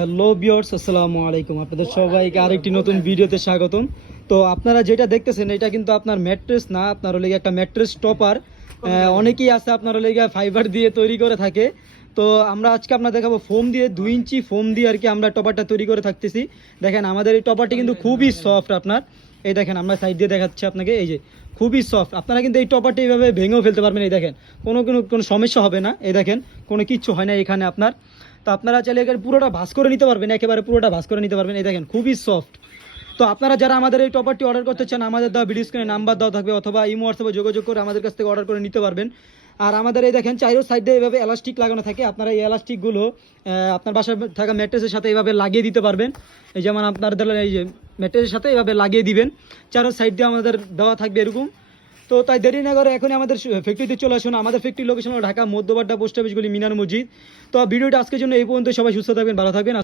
Hello viewers, আসসালামু আলাইকুম। আপনাদের সবাইকে আরেকটি নতুন ভিডিওতে স্বাগতম। তো আপনারা যেটা দেখতেছেন এটা কিন্তু আপনার ম্যাট্রেস না, আপনার হলে একটা ম্যাট্রেস টপার। অনেকেই আছে আপনার হলে ফাইবার দিয়ে তৈরি করে থাকে। তো আমরা আজকে আপনার দেখাবো ফোম দিয়ে 2 ইঞ্চি ফোম দিয়ে আর কি আমরা টপারটা তৈরি করে থাকতেছি। দেখেন আমাদের এই টপারটি কিন্তু খুবই সফট। আপনার এই দেখেন আমরা সাইড দিয়ে দেখাচ্ছি আপনাকে, এই যে খুবই সফট। আপনারা কিন্তু এই টপারটি এইভাবে ভেঙেও ফেলতে পারবেন। এই দেখেন কোনো কোনো কোনো সমস্যা হবে না। এই দেখেন কোনো কিচ্ছু হয় না এখানে আপনার। তো আপনারা চাইলে এখানে পুরোটা ভাঁজ করে নিতে পারবেন, একেবারে পুরোটা ভাঁজ করে নিতে পারবেন। এই দেখেন খুবই সফট। তো আপনারা যারা আমাদের এই টপারটি অর্ডার করতে চান, আমাদের দেওয়া ভিডিও স্ক্রিনে নাম্বার দেওয়া থাকবে, অথবা ইমো হোয়াটসঅ্যাপে যোগাযোগ করে আমাদের কাছ থেকে অর্ডার করে নিতে পারবেন। আর আমাদের এই দেখেন চাইরো সাইডে এইভাবে এলাস্টিক লাগানো থাকে। আপনারা এই এলাস্টিকগুলো আপনার বাসায় থাকা ম্যাট্রেসের সাথে এইভাবে লাগিয়ে দিতে পারবেন। এই যেমন আপনাদের এই যে ম্যাট্রেসের সাথে এইভাবে লাগিয়ে দিবেন, চারো সাইড দিয়ে আমাদের দেওয়া থাকবে এরকম। তো তাই দেরি না করে এখনই আমাদের ফ্যাক্টরিতে চলে আসুন। আমাদের ফ্যাক্টরি লোকেশন হলো ঢাকা মধ্যবাড্ডা পোস্ট অফিসগুলি মিনার মসজিদ। তো ভিডিওটা আজকের জন্য এই পর্যন্ত। সবাই সুস্থ থাকবেন, ভালো থাকবেন।